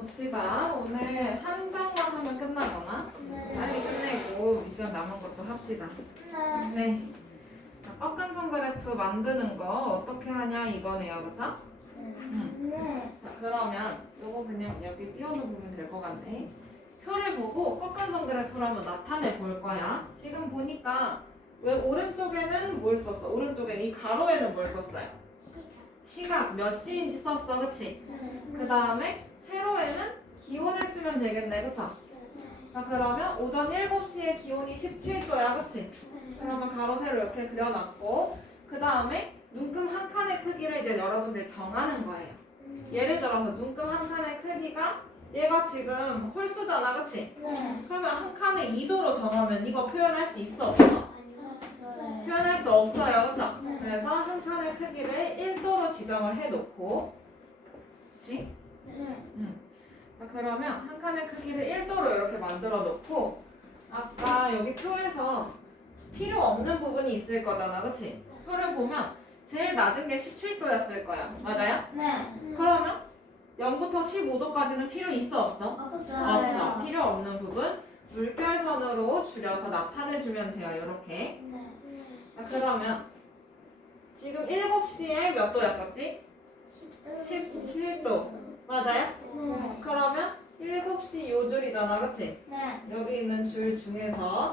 봅시다. 오늘 한 장만 하면 끝나거나 빨리 끝내고 미션 남은 것도 합시다. 네. 자, 꺾은선 그래프 만드는 거 어떻게 하냐 이거네요. 그쵸? 자, 그러면 요거 그냥 여기 띄워놓으면 될 것 같네. 표를 보고 꺾은선 그래프를 한번 나타내 볼 거야. 지금 보니까 왜 오른쪽에는 뭘 썼어? 오른쪽에는 이 가로에는 뭘 썼어요? 시각 몇 시인지 썼어. 그치? 그 다음에 세로에는 기온을 쓰면 되겠네. 그쵸? 자, 그러면 오전 7시에 기온이 17도야. 그치? 그러면 가로 세로 이렇게 그려놨고 그 다음에 눈금 한 칸의 크기를 이제 여러분들 정하는 거예요. 예를 들어서 눈금 한 칸의 크기가 얘가 지금 홀수잖아. 그치? 그러면 한 칸에 2도로 정하면 이거 표현할 수 있어? 없어? 표현할 수 없어요. 그쵸? 그래서 한 칸의 크기를 1도로 지정을 해놓고 그치? 자, 그러면 한 칸의 크기를 1도로 이렇게 만들어 놓고 아까 여기 표에서 필요 없는 부분이 있을 거잖아. 그치? 표를 보면 제일 낮은 게 17도였을 거야. 맞아요? 그러면 0부터 15도까지는 필요 있어? 없어? 없어. 필요 없는 부분 물결선으로 줄여서 나타내주면 돼요. 이렇게. 자, 그러면 지금 7시에 몇 도였었지? 17도. 맞아요? 그러면 7시 요 줄이잖아. 그치? 여기 있는 줄 중에서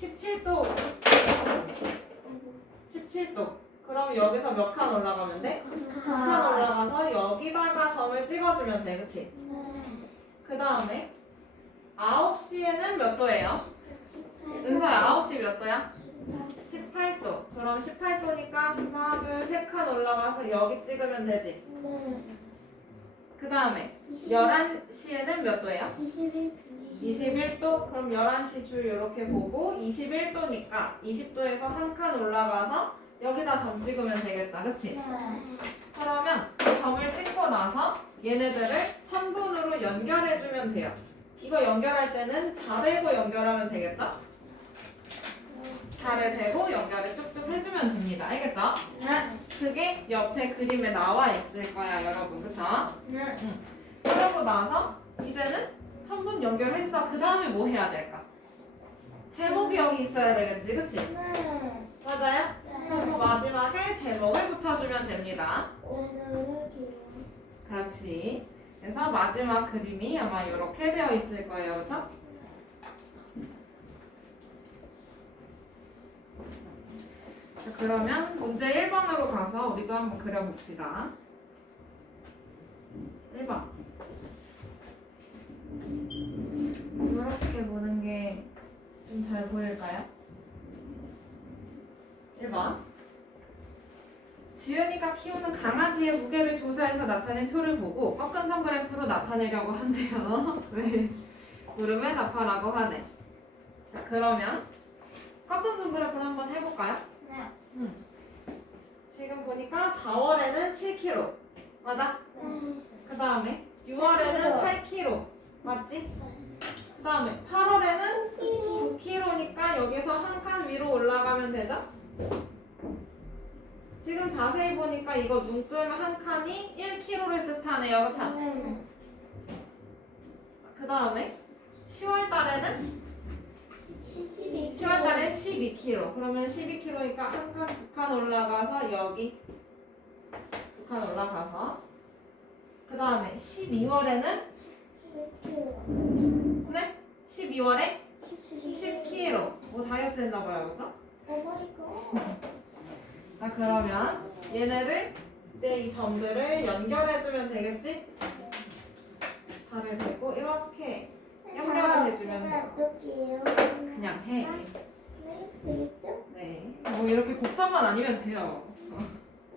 17도. 17도. 그럼 여기서 몇 칸 올라가면 돼? 2칸 올라가서 여기다가 점을 찍어주면 돼. 그치? 그 다음에 9시에는 몇 도예요? 은서야 9시 몇 도야? 18도. 그럼 18도니까 하나, 둘, 세 칸 올라가서 여기 찍으면 되지. 그 다음에 11시에는 몇 도예요? 21도. 그럼 11시 줄 이렇게 보고 21도니까 20도에서 한 칸 올라가서 여기다 점 찍으면 되겠다. 그치? 그러면 그 점을 찍고 나서 얘네들을 3분으로 연결해주면 돼요. 이거 연결할 때는 자대고 연결하면 되겠죠? 자를 대고 연결을 쭉쭉 해주면 됩니다. 알겠죠? 그게 옆에 그림에 나와 있을 거야, 여러분. 그쵸? 그러고 나서 이제는 3분 연결했어. 그 다음에 뭐 해야 될까? 제목이 여기 있어야 되겠지, 그치? 맞아요? 그래서 마지막에 제목을 붙여주면 됩니다. 그렇지. 그래서 마지막 그림이 아마 이렇게 되어 있을 거예요, 그쵸? 자, 그러면 문제 1번으로 가서 우리도 한번 그려봅시다. 1번. 이렇게 보는 게 좀 잘 보일까요? 1번. 지은이가 키우는 강아지의 무게를 조사해서 나타낸 표를 보고 꺾은선 그래프로 나타내려고 한대요. 왜? 물음에 답하라고 하네. 자, 그러면 꺾은선 그래프를 한번 해볼까요? 지금 보니까 4월에는 7kg. 맞아? 그 다음에 6월에는 8kg. 맞지? 그 다음에 8월에는 9kg니까 여기서 한 칸 위로 올라가면 되죠? 지금 자세히 보니까 이거 눈금 한 칸이 1kg를 뜻하네요. 그쵸? 그 다음에 10월 달에는 10월 달에 12kg. 그러면 12kg니까 한 칸, 2칸 올라가서 여기 2칸 올라가서 그 다음에 12월에는 네? 12월에 10kg. 뭐 다이어트 했나봐요. 그죠? 자, 그러면 얘네를 이제 이 점들을 연결해주면 되겠지? 자를 대고 이렇게 연결을 해주면 돼요. 그냥 해. 네. 뭐 이렇게 곡선만 아니면 돼요.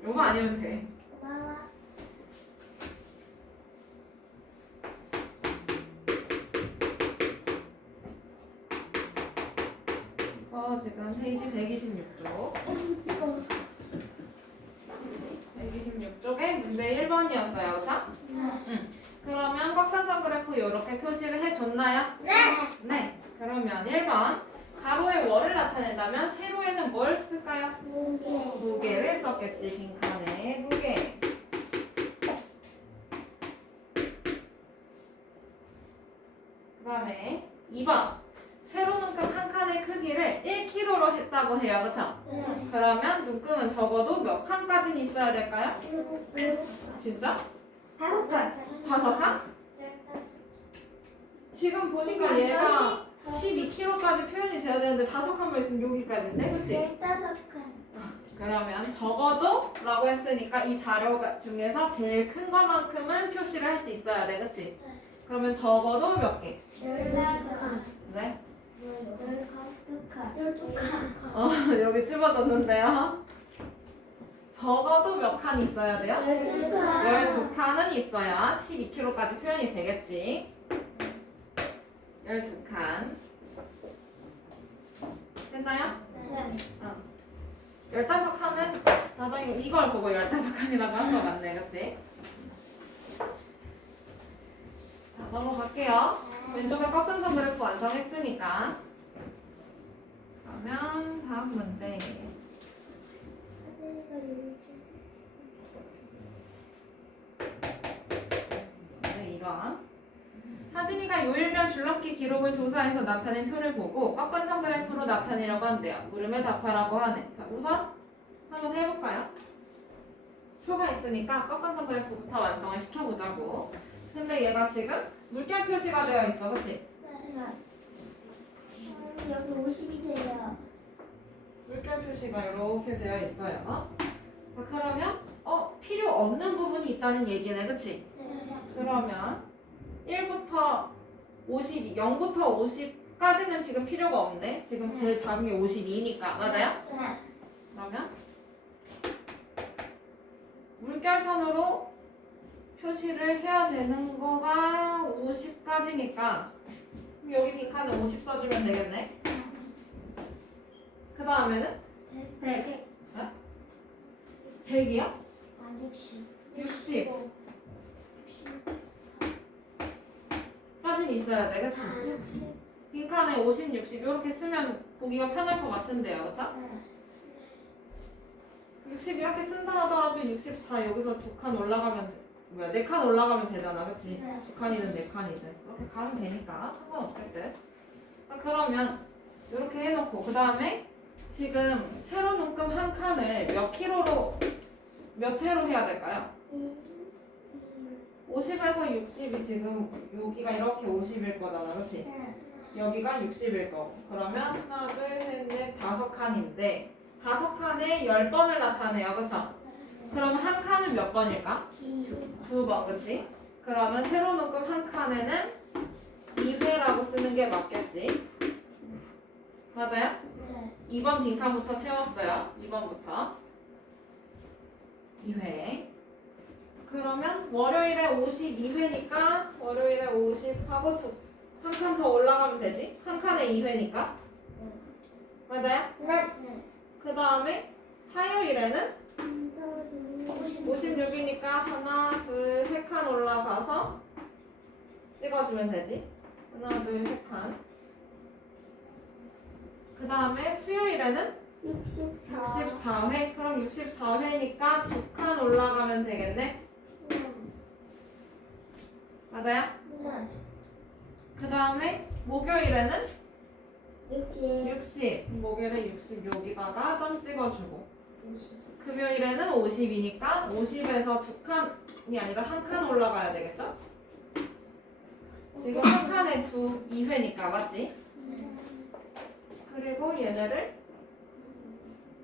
요거 아니면 돼. 지금 페이지 126쪽. 126쪽에 문제 1번이었어요. 그쵸? 그러면 꺾은선 그래프 이렇게 표시를 해줬나요? 네. 그러면 1번. 가로에 월을 나타낸다면 세로에는 뭘 쓸까요? 무게를 썼겠지. 빈칸에 무게. 다음에 2번. 세로 눈금 한 칸의 크기를 1kg로 했다고 해요. 그쵸? 네. 그러면 눈금은 적어도 몇 칸까지는 있어야 될까요? 진짜? 5칸. 5칸? 지금 보니까 얘가 12kg까지 표현이 돼야 되는데 5칸만 있으면 여기까지인데? 그치? 15칸. 그러면 적어도 라고 했으니까 이 자료 중에서 제일 큰 것만큼은 표시를 할 수 있어야 돼. 그치? 그러면 적어도 몇 개? 15칸. 네? 12칸. 여기 집어줬는데요. 적어도 몇 칸 있어야 돼요? 12칸. 12칸은 있어야 12kg까지 표현이 되겠지. 12칸. 됐나요? 네. 15칸은 나도 이걸 보고 15칸이라고 한 거 같네. 그치? 자, 넘어갈게요. 왼쪽에 꺾은 선 그래프 완성했으니까. 그러면 다음 문제. 네, 2번. 하진이가 요일별 줄넘기 기록을 조사해서 나타낸 표를 보고 꺾은 선 그래프로 나타내려고 한대요. 물음에 답하라고 하네. 자, 우선 한번 해볼까요? 표가 있으니까 꺾은 선 그래프부터 완성을 시켜보자고. 근데 얘가 지금 물결 표시가 되어 있어. 그치? 여기 50이 돼요. 물결 표시가 이렇게 되어 있어요. 자, 그러면 필요 없는 부분이 있다는 얘기네. 그치? 그러면 1부터 52, 0부터 50까지는 지금 필요가 없네. 지금 제일 작은 게 52니까. 맞아요? 그러면 물결선으로 표시를 해야 되는 거가 50까지니까 여기 빈칸에 50 써주면 되겠네. 그 다음에는 100. 100이요? 60. 60 까지는 있어야 돼. 그치? 60. 빈칸에 50, 60 이렇게 쓰면 보기가 편할 것 같은데요. 그쵸? 60 이렇게 쓴다 하더라도 64 여기서 2칸 올라가면 4칸 올라가면 되잖아. 그치? 네. 2칸이든 4칸이든 이렇게 가면 되니까 상관없을 듯. 자, 그러면 이렇게 해놓고 그 다음에 지금 세로 눈금 한 칸을 몇 킬로로 몇 회로 해야 될까요? 50에서 60이 지금 여기가 이렇게 50일 거잖아. 그치? 여기가 60일 거고. 그러면 하나, 둘, 셋, 넷, 5칸인데 5칸에 10번을 나타내요. 그쵸? 그럼 한 칸은 몇 번일까? 2번. 그치? 그러면 세로 눈금 한 칸에는 2회라고 쓰는 게 맞겠지? 맞아요? 2번 빈칸부터 채웠어요. 2번부터 2회. 그러면 월요일에 52회니까 월요일에 50하고 한 칸 더 올라가면 되지? 한 칸에 2회니까. 맞아요? 그 다음에 화요일에는 56이니까 하나, 둘, 세 칸 올라가서 찍어주면 되지. 하나, 둘, 세 칸. 그 다음에 수요일에는 64회. 그럼 64회니까 2칸 올라가면 되겠네. 맞아요? 그 다음에 목요일에는 60. 목요일에 60 여기다가 점 찍어주고. 금요일에는 50이니까 50에서 2칸이 아니라 한 칸 올라가야 되겠죠? 지금 한 칸에 2회니까 맞지? 그리고 얘네를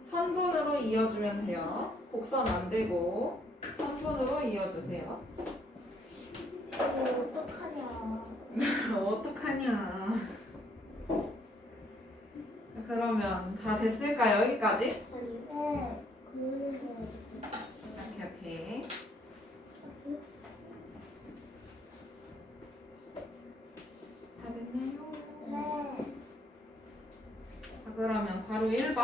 선분으로 이어주면 돼요. 곡선 안 되고 선분으로 이어주세요. 어떡하냐. 그러면 다 됐을까요? 여기까지? 오케이. 다 됐네요. 자, 그러면 바로 1번.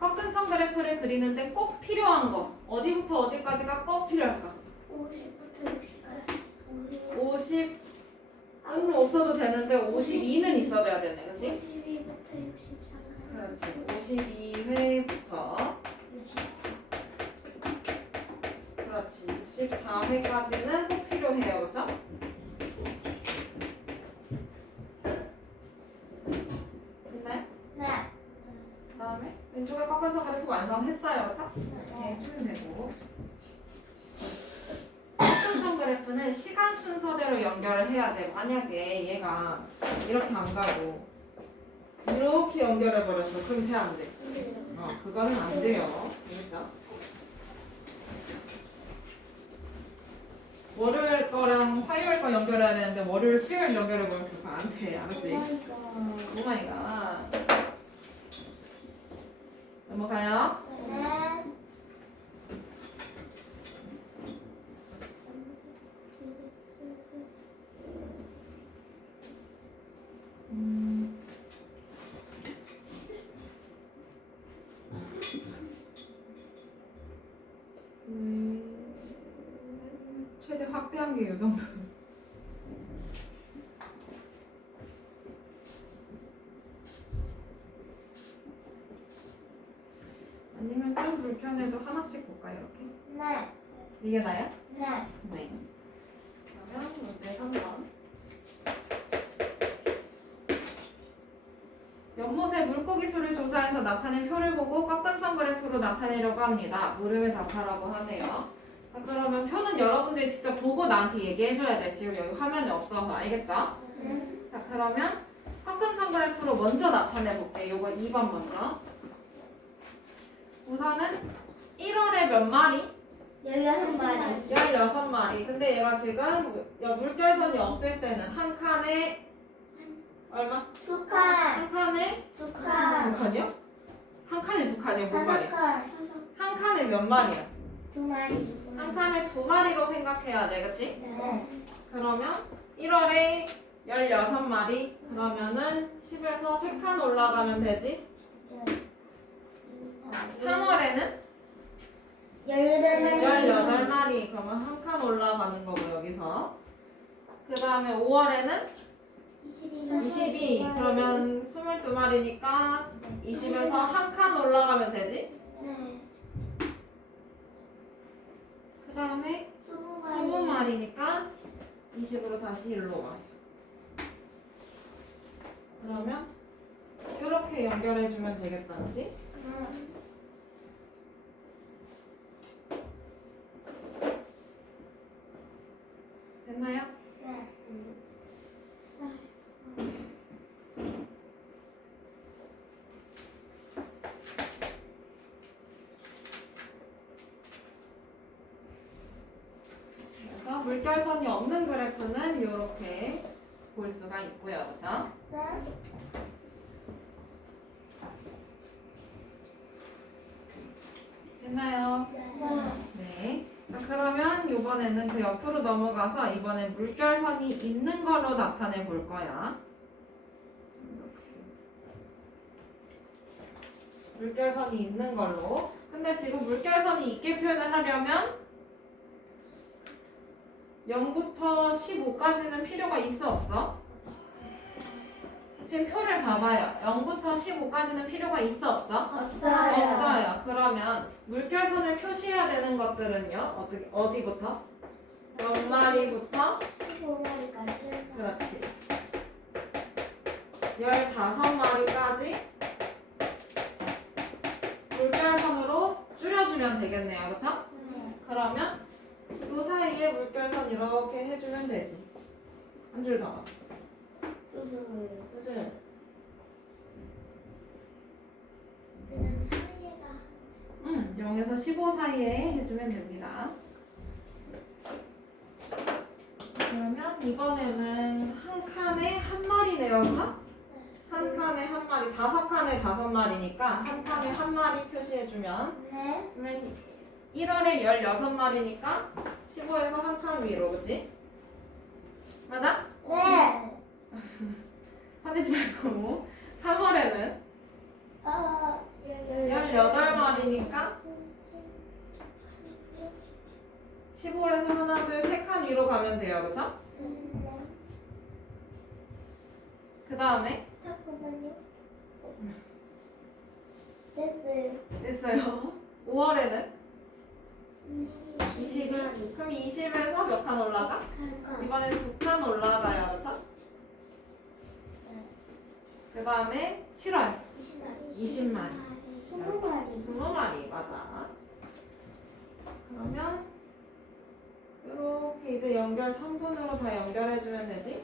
꺾은 선 그래프를 그리는데 꼭 필요한 거. 어디부터 어디까지가 꼭 필요할까? 50 없어도 되는데 52는 있어야 되네. 그치? 52부터 63까지. 그렇지. 52회부터 그렇지. 64회까지는 꼭 필요해요. 그죠? 순서대로 연결을 해야 돼. 만약에 얘가 이렇게 안 가고 이렇게 연결해 버렸어. 그럼 돼, 안 돼? 그거는 안 돼요. 그러니까 월요일 거랑 화요일 거 연결해야 되는데 월요일 수요일 연결해 버렸어. 그거 안 돼. 알았지? 오마이갓. 넘어가요. 네. 최대 확대한 게 이 정도. 아니면 좀 불편해도 하나씩 볼까요, 이렇게? 네. 이게 나야? 네. 네. 그러면 문제 3번. 연못의 물고기 수를 조사해서 나타낸 표를 보고 꺾은선 그래프로 나타내려고 합니다. 물음에 답하라고 하네요. 자, 그러면 표는 여러분들이 직접 보고 나한테 얘기해줘야 돼. 지금 여기 화면이 없어서. 알겠죠? 네. 자, 그러면 꺾은선 그래프로 먼저 나타내 볼게. 요거 2번 먼저. 우선은 1월에 몇 마리? 16마리. 16마리. 근데 얘가 지금 물결선이 없을 때는 한 칸에 얼마? 두 칸. 한 칸에 두 두 칸. 칸이요? 한 칸에 두 칸이요? 몇 마리? 칸. 한 칸에 몇 마리야? 두 마리. 한 칸에 두 마리로 생각해야 돼, 그치? 네. 그러면 1월에 16마리. 그러면은 10에서 3칸 올라가면 되지? 3월에는 18마리. 18마리. 그러면 한 칸 올라가는 거고, 여기서. 그 다음에 5월에는 22. 그러면 22마리니까 20에서 한 칸 올라가면 되지? 네. 그 다음에 20마리. 20마리니까 20으로 다시 일로 와요. 그러면 이렇게 연결해주면 되겠다지? 됐나요? 네. 그래서 물결선이 없는 그래프는 이렇게 볼 수가 있고요. 그죠? 네. 됐나요? 네. 자, 그러면 이번에는 그 옆으로 넘어가서 이번엔 물결선이 있는 걸로 나타내 볼 거야. 물결선이 있는 걸로. 근데 지금 물결선이 있게 표현을 하려면 0부터 15까지는 필요가 있어, 없어? 지금 표를 봐봐요. 0부터 15까지는 필요가 있어, 없어? 없어요. 없어요. 그러면 물결선에 표시해야 되는 것들은요? 어디부터? 몇 마리부터? 15마리까지. 그렇지. 15마리까지 물결선으로 줄여주면 되겠네요. 그쵸? 네. 그러면 그 사이에 물결선 이렇게 해주면 되지. 한 줄 더. 그치? 그냥 사이에가 0에서 15 사이에 해주면 됩니다. 그러면 이번에는 한 칸에 한 마리네요. 그쵸? 한 칸에 한 마리, 5칸에 5마리니까 한 칸에 한 마리 표시해주면 네. 그러면 1월에 16마리니까 15에서 한 칸 위로, 그치? 맞아? 네. 화내지 말고 3월에는 18마리니까 15에서 하나, 둘, 3칸 위로 가면 돼요. 그쵸? 그 다음에 잠깐만요. 됐어요. 됐어요. 5월에는 21. 21. 그럼 20에서 몇 칸 올라가? 이번엔 2칸 올라가요. 그쵸? 그 다음에 7월 20마리. 20마리. 20마리. 맞아. 그러면 이렇게 이제 연결 이걸 3분으로 다 연결해주면 되지?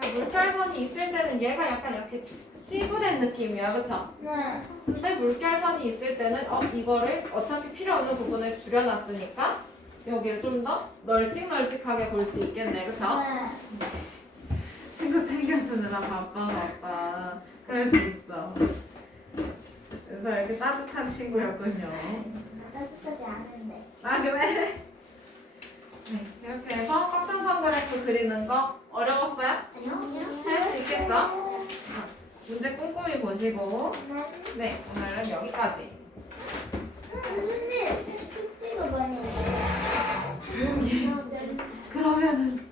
자, 물결선이 있을 때는 얘가 약간 이렇게 찌부된 느낌이야, 그쵸? 네. 근데 물결선이 있을 때는 이거를 어차피 필요 없는 부분을 줄여놨으니까 여기를 좀 더 널찍널찍하게 볼 수 있겠네, 그쵸? 네. 친구 챙겨주느라 바빠졌다. 그럴 수 있어. 그래서 이렇게 따뜻한 친구였군요. 따뜻하지 않은데. 아, 그래? 네, 이렇게 해서 꽉상선 그래프 그리는 거 어려웠어요? 아니요. 할 수 있겠죠? 문제 꼼꼼히 보시고 네, 오늘은 여기까지. 선생님, 숙제가 많이 조용히 해. 그러면은